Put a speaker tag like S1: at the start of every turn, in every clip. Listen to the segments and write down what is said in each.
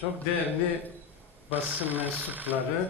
S1: Çok değerli basın mensupları,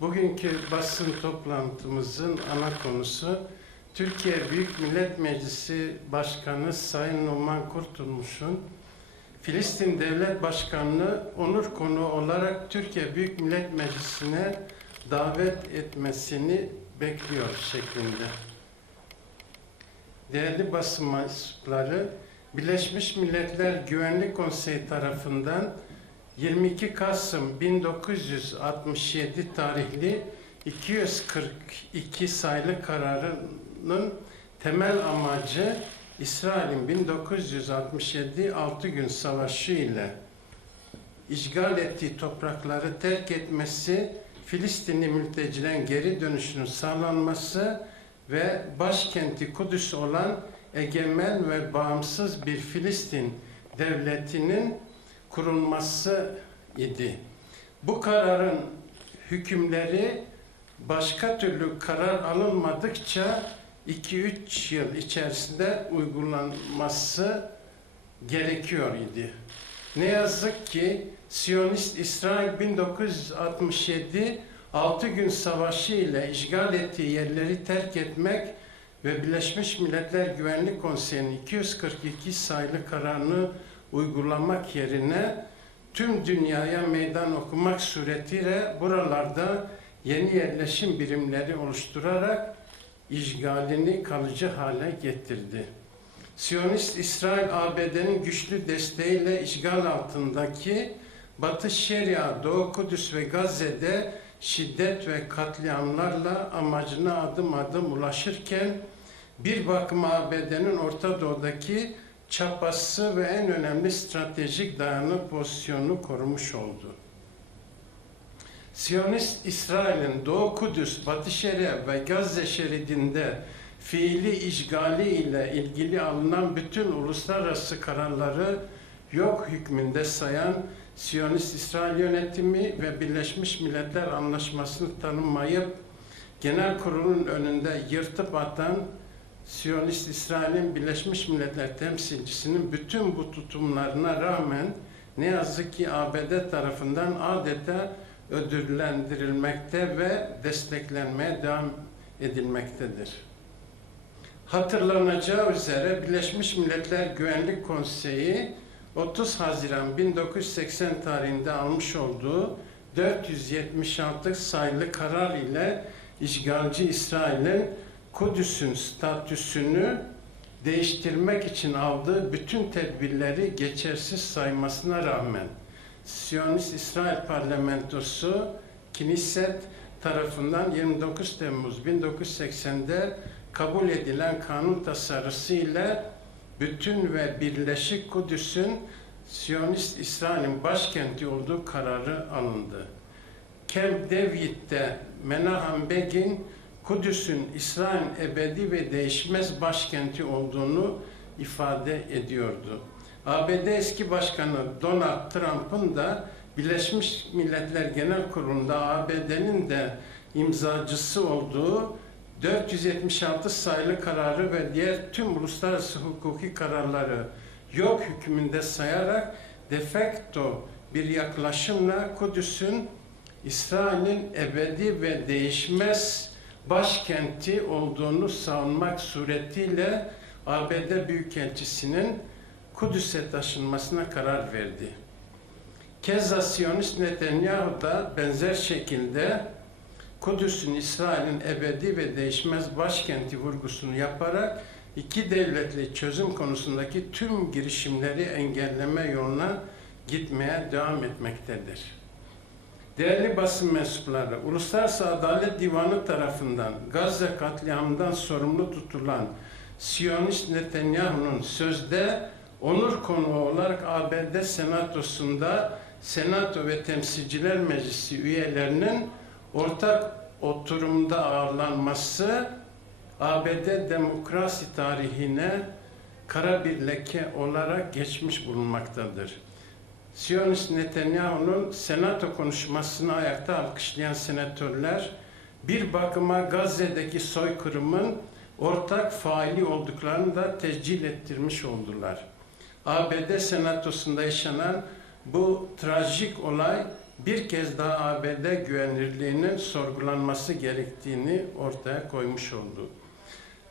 S1: bugünkü basın toplantımızın ana konusu Türkiye Büyük Millet Meclisi Başkanı Sayın Numan Kurtulmuş'un Filistin Devlet Başkanı'nı onur konu olarak Türkiye Büyük Millet Meclisi'ne davet etmesini bekliyor şeklinde. Değerli basın mensupları, Birleşmiş Milletler Güvenlik Konseyi tarafından 22 Kasım 1967 tarihli 242 sayılı kararının temel amacı İsrail'in 1967 6 gün savaşı ile işgal ettiği toprakları terk etmesi, Filistinli mültecilerin geri dönüşünün sağlanması ve başkenti Kudüs olan egemen ve bağımsız bir Filistin devletinin kurulması idi. Bu kararın hükümleri başka türlü karar alınmadıkça 2-3 yıl içerisinde uygulanması gerekiyor idi. Ne yazık ki Siyonist İsrail 1967 6 gün savaşı ile işgal ettiği yerleri terk etmek ve Birleşmiş Milletler Güvenlik Konseyi'nin 242 sayılı kararını uygulamak yerine tüm dünyaya meydan okumak suretiyle buralarda yeni yerleşim birimleri oluşturarak işgalini kalıcı hale getirdi. Siyonist İsrail ABD'nin güçlü desteğiyle işgal altındaki Batı Şeria, Doğu Kudüs ve Gazze'de şiddet ve katliamlarla amacına adım adım ulaşırken bir bakıma ABD'nin Orta Doğu'daki çapası ve en önemli stratejik dayanı pozisyonunu korumuş oldu. Siyonist İsrail'in Doğu Kudüs, Batı Şeria ve Gazze şeridinde fiili işgali ile ilgili alınan bütün uluslararası kararları yok hükmünde sayan Siyonist İsrail yönetimi ve Birleşmiş Milletler Anlaşması'nı tanımayıp genel kurulun önünde yırtıp atan Siyonist İsrail'in Birleşmiş Milletler temsilcisinin bütün bu tutumlarına rağmen ne yazık ki ABD tarafından adeta ödüllendirilmekte ve desteklenmeye devam edilmektedir. Hatırlanacağı üzere Birleşmiş Milletler Güvenlik Konseyi 30 Haziran 1980 tarihinde almış olduğu 476 sayılı karar ile işgalci İsrail'in Kudüs'ün statüsünü değiştirmek için aldığı bütün tedbirleri geçersiz saymasına rağmen Siyonist İsrail Parlamentosu Knesset tarafından 29 Temmuz 1980'de kabul edilen kanun tasarısı ile bütün ve birleşik Kudüs'ün Siyonist İsrail'in başkenti olduğu kararı alındı. Camp David'de Menahem Begin Kudüs'ün İsrail'in ebedi ve değişmez başkenti olduğunu ifade ediyordu. ABD eski başkanı Donald Trump'ın da Birleşmiş Milletler Genel Kurulu'nda ABD'nin de imzacısı olduğu 476 sayılı kararı ve diğer tüm uluslararası hukuki kararları yok hükmünde sayarak de facto bir yaklaşımla Kudüs'ün İsrail'in ebedi ve değişmez başkenti olduğunu savunmak suretiyle ABD Büyükelçisi'nin Kudüs'e taşınmasına karar verdi. Keza Siyonist Netanyahu da benzer şekilde Kudüs'ün İsrail'in ebedi ve değişmez başkenti vurgusunu yaparak iki devletli çözüm konusundaki tüm girişimleri engelleme yoluna gitmeye devam etmektedir. Değerli basın mensupları, Uluslararası Adalet Divanı tarafından Gazze katliamından sorumlu tutulan Siyonist Netanyahu'nun sözde onur konuğu olarak ABD Senatosu'nda Senato ve Temsilciler Meclisi üyelerinin ortak oturumda ağırlanması ABD demokrasi tarihine kara bir leke olarak geçmiş bulunmaktadır. Siyonist Netanyahu'nun senato konuşmasını ayakta alkışlayan senatörler bir bakıma Gazze'deki soykırımın ortak faili olduklarını da tescil ettirmiş oldular. ABD senatosunda yaşanan bu trajik olay bir kez daha ABD güvenirliğinin sorgulanması gerektiğini ortaya koymuş oldu.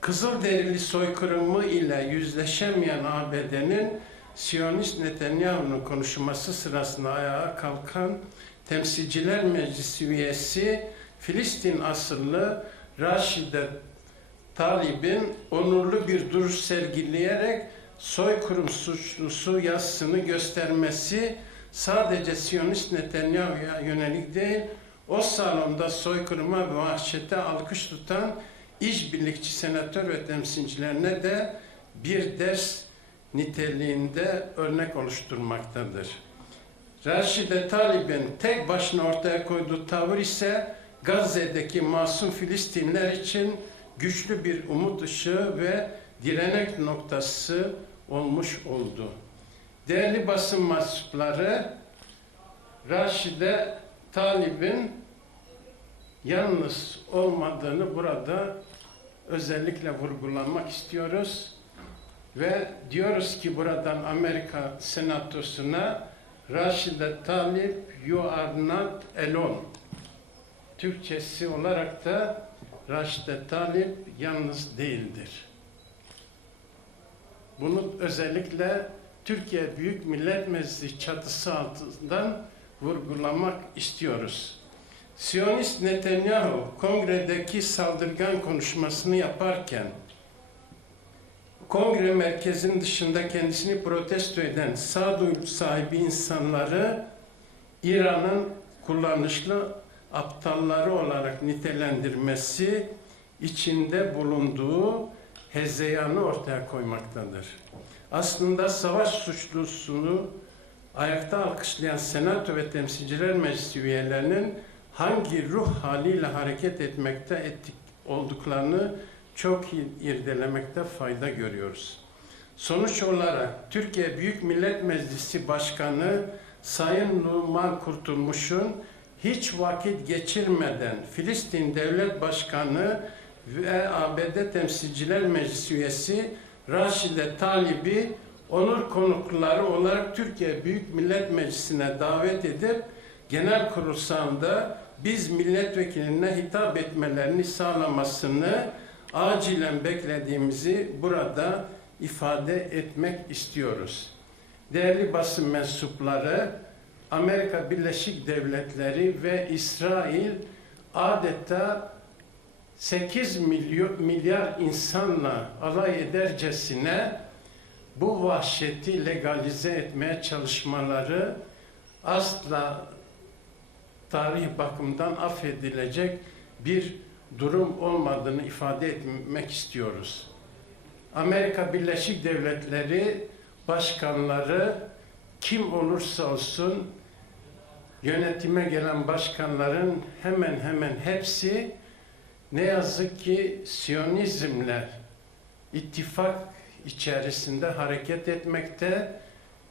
S1: Kızılderili soykırımı ile yüzleşemeyen ABD'nin Siyonist Netanyahu'nun konuşması sırasında ayağa kalkan Temsilciler Meclisi üyesi Filistin asıllı Raşide Talib'in onurlu bir duruş sergileyerek soykırım suçlusu yazısını göstermesi sadece Siyonist Netanyahu'ya yönelik değil, o salonda soykırıma ve vahşete alkış tutan işbirlikçi senatör ve temsilcilerine de bir ders niteliğinde örnek oluşturmaktadır. Raşide Talib'in tek başına ortaya koyduğu tavır ise Gazze'deki masum Filistinler için güçlü bir umut ışığı ve direnek noktası olmuş oldu. Değerli basın mensupları, Raşide Talib'in yalnız olmadığını burada özellikle vurgulamak istiyoruz. Ve diyoruz ki buradan Amerika Senatosu'na Raşide Talib, you are not alone. Türkçesi olarak da Raşide Talip yalnız değildir. Bunu özellikle Türkiye Büyük Millet Meclisi çatısı altından vurgulamak istiyoruz. Siyonist Netanyahu kongredeki saldırgan konuşmasını yaparken kongre merkezinin dışında kendisini protesto eden sağduyu sahibi insanları İran'ın kullanışlı aptalları olarak nitelendirmesi içinde bulunduğu hezeyanı ortaya koymaktadır. Aslında savaş suçlusunu ayakta alkışlayan Senato ve Temsilciler Meclisi üyelerinin hangi ruh haliyle hareket etmekte ettik olduklarını çok irdelemekte fayda görüyoruz. Sonuç olarak Türkiye Büyük Millet Meclisi Başkanı Sayın Numan Kurtulmuş'un hiç vakit geçirmeden Filistin Devlet Başkanı ve ABD Temsilciler Meclisi üyesi Raşide Talib'i onur konukları olarak Türkiye Büyük Millet Meclisi'ne davet edip genel kurulsanda biz milletvekiline hitap etmelerini sağlamasını acilen beklediğimizi burada ifade etmek istiyoruz. Değerli basın mensupları, Amerika Birleşik Devletleri ve İsrail adeta 8 milyon, milyar insanla alay edercesine bu vahşeti legalize etmeye çalışmaları asla tarih bakımından affedilecek bir durum olmadığını ifade etmek istiyoruz. Amerika Birleşik Devletleri başkanları kim olursa olsun yönetime gelen başkanların hemen hemen hepsi ne yazık ki Siyonizmle ittifak içerisinde hareket etmekte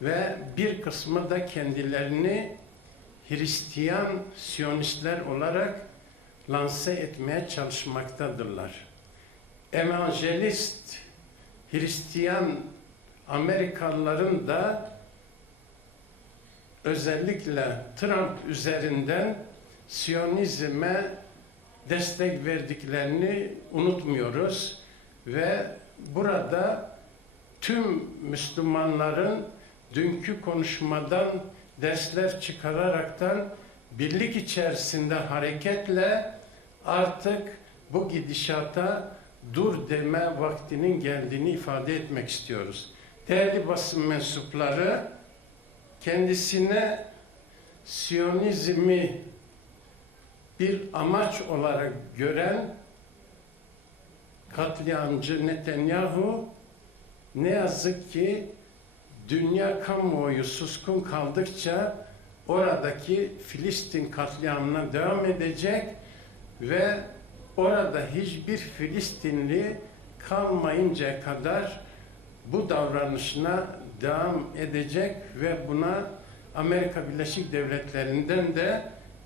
S1: ve bir kısmı da kendilerini Hristiyan Siyonistler olarak lanse etmeye çalışmaktadırlar. Evangelist Hristiyan Amerikalıların da özellikle Trump üzerinden Siyonizme destek verdiklerini unutmuyoruz ve burada tüm Müslümanların dünkü konuşmadan dersler çıkararaktan birlik içerisinde hareketle artık bu gidişata dur deme vaktinin geldiğini ifade etmek istiyoruz. Değerli basın mensupları kendisine Siyonizmi bir amaç olarak gören katliamcı Netanyahu ne yazık ki dünya kamuoyu suskun kaldıkça oradaki Filistin katliamına devam edecek ve orada hiçbir Filistinli kalmayıncaya kadar bu davranışına devam edecek ve buna Amerika Birleşik Devletleri'nden de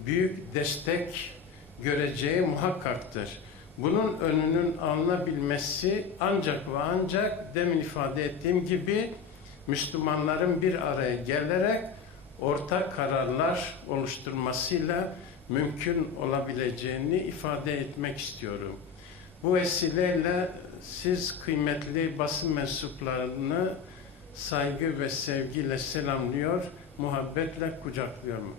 S1: büyük destek göreceği muhakkaktır. Bunun önünün alınabilmesi ancak ve ancak demin ifade ettiğim gibi Müslümanların bir araya gelerek ortak kararlar oluşturmasıyla mümkün olabileceğini ifade etmek istiyorum. Bu vesileyle siz kıymetli basın mensuplarını saygı ve sevgiyle selamlıyor, muhabbetle kucaklıyorum.